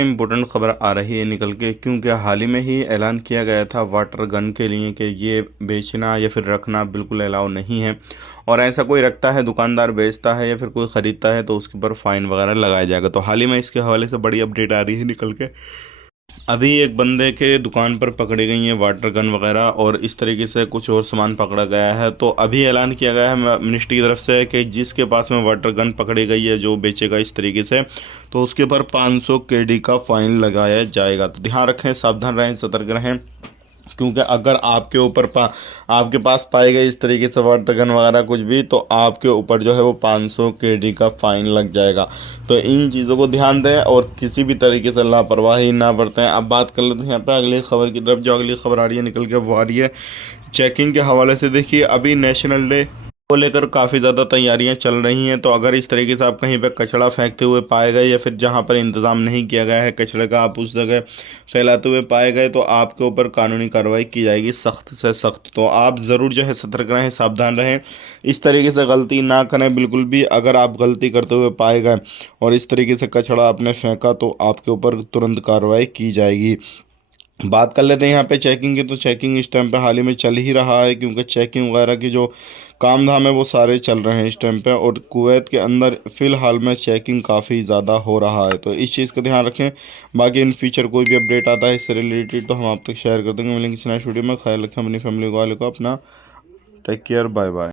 Important खबर आ रही है निकल के, क्योंकि हाल ही में ही ऐलान किया गया था वाटर गन के लिए कि ये बेचना या फिर रखना बिल्कुल अलाउ नहीं है। और ऐसा कोई रखता है, दुकानदार बेचता है या फिर कोई ख़रीदता है तो उसके ऊपर फ़ाइन वगैरह लगाया जाएगा। तो हाल ही में इसके हवाले से बड़ी अपडेट आ रही है निकल के। अभी एक बंदे के दुकान पर पकड़ी गई है वाटर गन वगैरह और इस तरीके से कुछ और सामान पकड़ा गया है। तो अभी ऐलान किया गया है मिनिस्ट्री की तरफ से कि जिसके पास में वाटर गन पकड़ी गई है जो बेचेगा इस तरीके से, तो उसके ऊपर 500 केडी का फाइन लगाया जाएगा। तो ध्यान रखें, सावधान रहें, सतर्क रहें, क्योंकि अगर आपके ऊपर आपके पास पाए गए इस तरीके से वाटर गन वगैरह कुछ भी, तो आपके ऊपर जो है वो 500 केडी का फ़ाइन लग जाएगा। तो इन चीज़ों को ध्यान दें और किसी भी तरीके से लापरवाही ना बरतें। अब बात कर लेते हैं यहाँ पे अगली खबर की तरफ। जो अगली खबर आ रही है निकल के वो आ रही है चेकिंग के हवाले से। देखिए, अभी नेशनल डे को लेकर काफ़ी ज़्यादा तैयारियां चल रही हैं। तो अगर इस तरीके से आप कहीं पर कचरा फेंकते हुए पाए गए या फिर जहां पर इंतज़ाम नहीं किया गया है कचरे का, आप उस जगह फैलाते हुए पाए गए, तो आपके ऊपर कानूनी कार्रवाई की जाएगी, सख्त से सख्त। तो आप ज़रूर जो है सतर्क रहें, सावधान रहें, इस तरीके से गलती ना करें बिल्कुल भी। अगर आप गलती करते हुए पाए गए और इस तरीके से कचरा आपने फेंका तो आपके ऊपर तुरंत कार्रवाई की जाएगी। बात कर लेते हैं यहाँ पे चेकिंग की। तो चेकिंग इस टाइम पे हाल ही में चल ही रहा है, क्योंकि चेकिंग वगैरह की जो काम धाम है वो सारे चल रहे हैं इस टाइम पे। और कुवैत के अंदर फ़िलहाल में चेकिंग काफ़ी ज़्यादा हो रहा है, तो इस चीज़ का ध्यान रखें। बाकी इन फ्यूचर कोई भी अपडेट आता है इससे रिलेटेड तो हम आप तक शेयर कर देंगे। मिलेंगे किसी नए वीडियो में। ख्याल रखें अपनी फैमिली वाले को, अपना टेक केयर, बाय बाय।